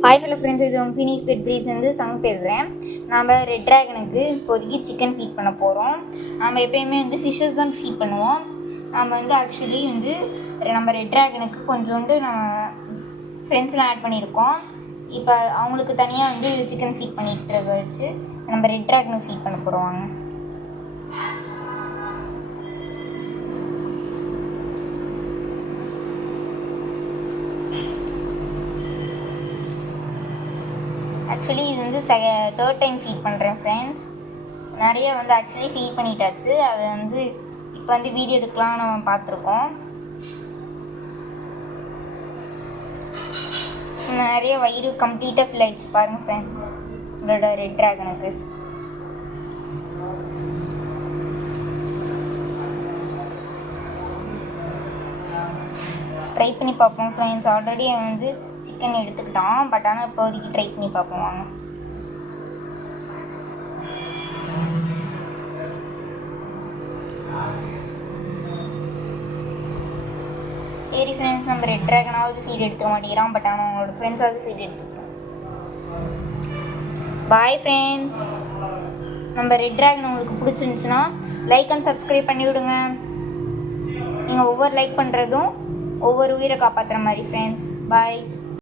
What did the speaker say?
Hi hello friends, இது உங்கள் Phoenix bed ப்ரீட்லேருந்து Sangh பேசுகிறேன். நம்ம ரெட் ட்ராகனுக்கு இப்போதைக்கு சிக்கன் ஃபீட் பண்ண போகிறோம். நம்ம எப்போயுமே ஃபிஷ்ஷஸ் தான் ஃபீட் பண்ணுவோம். நம்ம ஆக்சுவலி நம்ம ரெட் ட்ராகனுக்கு கொஞ்சோண்டு நம்ம ஃப்ரெண்ட்ஸ்லாம் ஆட் பண்ணியிருக்கோம். இப்போ அவங்களுக்கு தனியாக சிக்கன் ஃபீட் பண்ணிட்டு வச்சு நம்ம ரெட் ட்ராகனுக்கு ஃபீட் பண்ண போகிறோம். ஆக்சுவலி இது தேர்ட் டைம் ஃபீட் பண்ணுறேன் ஃப்ரெண்ட்ஸ். நிறைய ஆக்சுவலி ஃபீட் பண்ணிட்டாச்சு. அதை இப்போ வீடியோ எடுக்கலாம் நம்ம பார்த்துருக்கோம். நிறைய வயிறு கம்ப்ளீட்டாக ஃபில் ஆகிடுச்சு பாருங்கள் ஃப்ரெண்ட்ஸ், உங்களோட ரெட் ட்ராகனுக்கு. ட்ரை பண்ணி பார்ப்போம் ஃப்ரெண்ட்ஸ். ஆல்ரெடி சிக்கன் எடுத்துக்கிட்டான், பட் ஆனால் இப்போதைக்கு ட்ரை பண்ணி பார்ப்போம் வாங்க. சரி ஃப்ரெண்ட்ஸ், நம்ம ரெட் ட்ராகனாவது ஃபீட் எடுத்துக்க மாட்டேங்கிறான், பட் ஆனால் அவங்களோட ஃப்ரெண்ட்ஸாவது ஃபீட் எடுத்துக்கிட்டோம். Bye friends. நம்ம ரெட் ட்ராகன் உங்களுக்கு பிடிச்சிருந்துச்சுன்னா லைக் அண்ட் சப்ஸ்கிரைப் பண்ணி விடுங்க. நீங்கள் ஒவ்வொரு லைக் பண்ணுறதும் ஒவ்வொரு உயிரை காப்பாற்றுற மாதிரி ஃப்ரெண்ட்ஸ். பாய்.